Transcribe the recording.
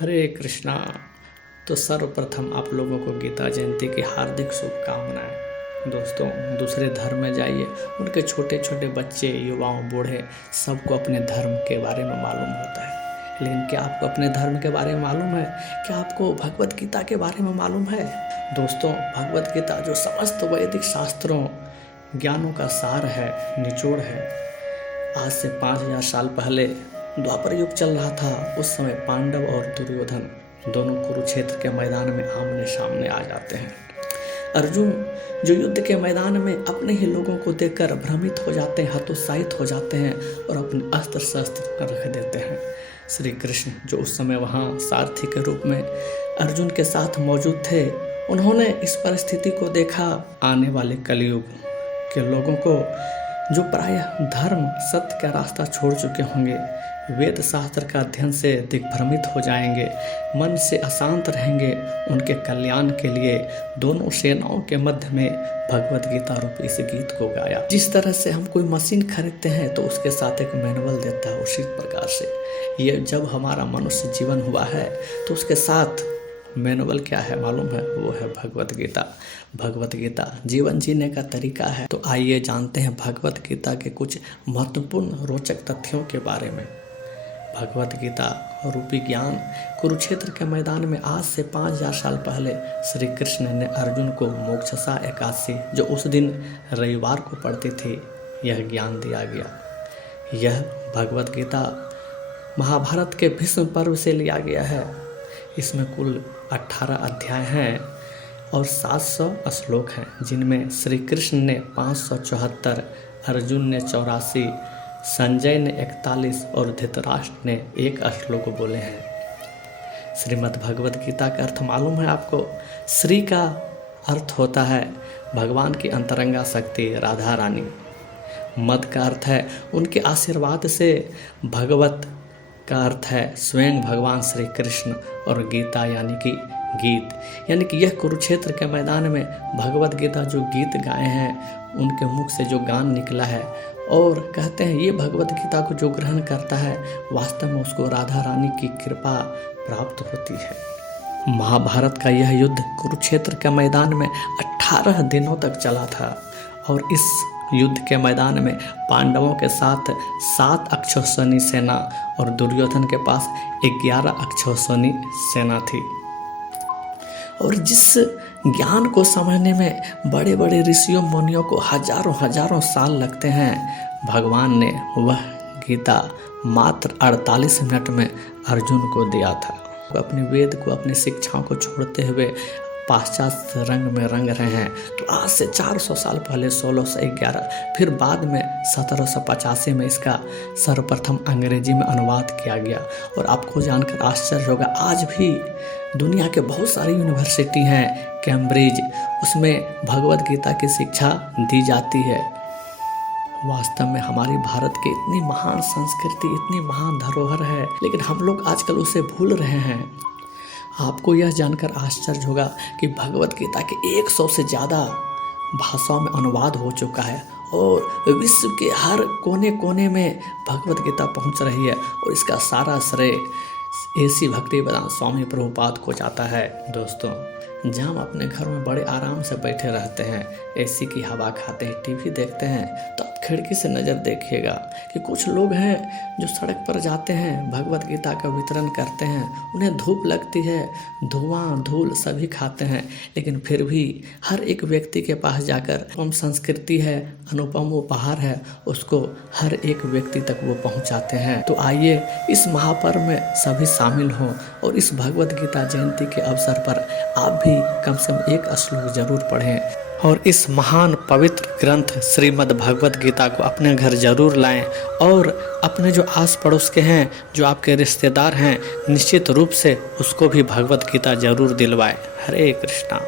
हरे कृष्णा। तो सर्वप्रथम आप लोगों को गीता जयंती की हार्दिक शुभकामनाएं। दोस्तों, दूसरे धर्म में जाइए, उनके छोटे छोटे बच्चे, युवाओं, बूढ़े, सबको अपने धर्म के बारे में मालूम होता है। लेकिन क्या आपको अपने धर्म के बारे में मालूम है? क्या आपको भगवत गीता के बारे में मालूम है? दोस्तों, भगवत गीता जो समस्त वैदिक शास्त्रों, ज्ञानों का सार है, निचोड़ है। आज से 5000 साल पहले द्वापर युग चल रहा था। उस समय पांडव और दुर्योधन दोनों कुरुक्षेत्र के मैदान में आमने सामने आ जाते हैं। अर्जुन जो युद्ध के मैदान में अपने ही लोगों को देखकर भ्रमित हो जाते हैं, हतोत्साहित हो जाते हैं और अपने अस्त्र शस्त्र रख देते हैं। श्री कृष्ण जो उस समय वहाँ सारथी के रूप में अर्जुन के साथ मौजूद थे, उन्होंने इस परिस्थिति को देखा। आने वाले कलयुग के लोगों को जो प्रायः धर्म सत्य का रास्ता छोड़ चुके होंगे, वेद शास्त्र का अध्ययन से दिग्भ्रमित हो जाएंगे, मन से अशांत रहेंगे, उनके कल्याण के लिए दोनों सेनाओं के मध्य में भगवत गीता रूपी इस गीत को गाया। जिस तरह से हम कोई मशीन खरीदते हैं तो उसके साथ एक मैनुअल देता है, उसी प्रकार से ये जब हमारा मनुष्य जीवन हुआ है तो उसके साथ मैनुअल क्या है मालूम है? वो है भगवत गीता। भगवत गीता जीवन जीने का तरीका है। तो आइए जानते हैं भगवत गीता के कुछ महत्वपूर्ण रोचक तथ्यों के बारे में। भगवत गीता रूपी ज्ञान कुरुक्षेत्र के मैदान में आज से 5000 साल पहले श्री कृष्ण ने अर्जुन को मोक्षसा एकादशी, जो उस दिन रविवार को पढ़ती थी, यह ज्ञान दिया गया। यह भगवत गीता महाभारत के भीष्म पर्व से लिया गया है। इसमें कुल 18 अध्याय हैं और 700 श्लोक हैं, जिनमें श्री कृष्ण ने 574, अर्जुन ने 84, संजय ने 41 और धृतराष्ट्र ने 1 श्लोक बोले हैं। श्रीमद् भगवत गीता का अर्थ मालूम है आपको? श्री का अर्थ होता है भगवान की अंतरंगा शक्ति राधा रानी। मद का अर्थ है उनके आशीर्वाद से। भगवत का अर्थ है स्वयं भगवान श्री कृष्ण और गीता यानी कि गीत, यानी कि यह कुरुक्षेत्र के मैदान में भगवत गीता जो गीत गाए हैं, उनके मुख से जो गान निकला है। और कहते हैं ये भगवत गीता को जो ग्रहण करता है, वास्तव में उसको राधा रानी की कृपा प्राप्त होती है। महाभारत का यह युद्ध कुरुक्षेत्र के मैदान में 18 दिनों तक चला था और इस युद्ध के मैदान में पांडवों के साथ 7 अक्षौहिणी सेना और दुर्योधन के पास 11 अक्षौहिणी सेना थी। और जिस ज्ञान को समझने में बड़े बड़े ऋषियों मुनियों को हजारों साल लगते हैं, भगवान ने वह गीता मात्र 48 मिनट में अर्जुन को दिया था। अपने वेद को, अपनी शिक्षाओं को छोड़ते हुए पाश्चात्य रंग में रंग रहे हैं। तो आज से 400 साल पहले 1611, फिर बाद में 1785 में इसका सर्वप्रथम अंग्रेजी में अनुवाद किया गया। और आपको जानकर आश्चर्य होगा, आज भी दुनिया के बहुत सारी यूनिवर्सिटी हैं, कैम्ब्रिज, उसमें भगवत गीता की शिक्षा दी जाती है। वास्तव में हमारी भारत की इतनी महान संस्कृति, इतनी महान धरोहर है, लेकिन हम लोग आजकल उसे भूल रहे हैं। आपको यह जानकर आश्चर्य होगा कि भगवत गीता के 100 से ज़्यादा भाषाओं में अनुवाद हो चुका है और विश्व के हर कोने कोने में भगवत गीता पहुंच रही है। और इसका सारा श्रेय ऐसी भक्तिवेदांत स्वामी प्रभुपाद को जाता है। दोस्तों, जहाँ हम अपने घर में बड़े आराम से बैठे रहते हैं, एसी की हवा खाते हैं, टीवी देखते हैं, तो आप खिड़की से नज़र देखिएगा कि कुछ लोग हैं जो सड़क पर जाते हैं, भगवत गीता का वितरण करते हैं। उन्हें धूप लगती है, धुआं धूल सभी खाते हैं, लेकिन फिर भी हर एक व्यक्ति के पास जाकर अनुपम संस्कृति है, अनुपम उपहार है, उसको हर एक व्यक्ति तक वो पहुँचाते हैं। तो आइए इस महापर्व में सभी शामिल हों और इस भगवत गीता जयंती के अवसर पर आप भी कम से कम 1 श्लोक जरूर पढ़ें और इस महान पवित्र ग्रंथ श्रीमद् भगवत गीता को अपने घर जरूर लाएं और अपने जो आस पड़ोस के हैं, जो आपके रिश्तेदार हैं, निश्चित रूप से उसको भी भगवत गीता जरूर दिलवाएं। हरे कृष्णा।